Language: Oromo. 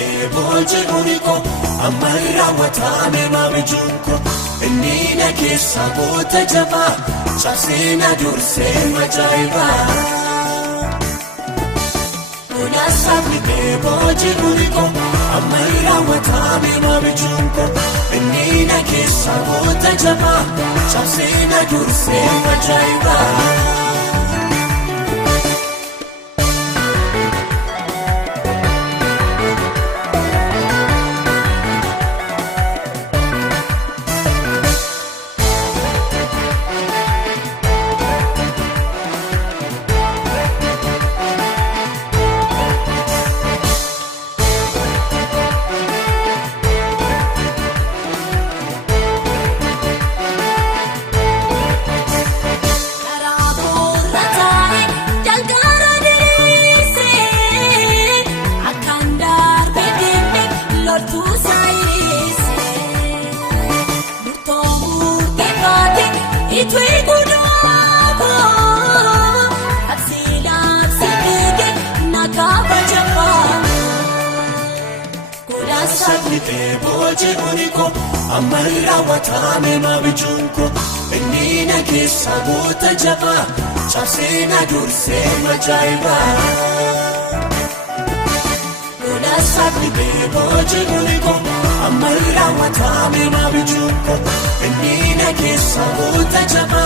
fixee booje uniko amma raawwatame maabijuunko inni na keessa goota jabaa cabsee na dursee majaa'ibaa. Kunasa fixee booje uniko amma raawwatame maabijuunko inni na keessa goota jabaa cabsee na dursee majaa'ibaa. Fixee booje uniko amma raawwatame maabijuunko inni na keessa goota jabaa cabsee na dursee majaa'ibaa. Kunasa fixee booje uniko amma raawwatame maabijuunko inni na keessa goota jabaa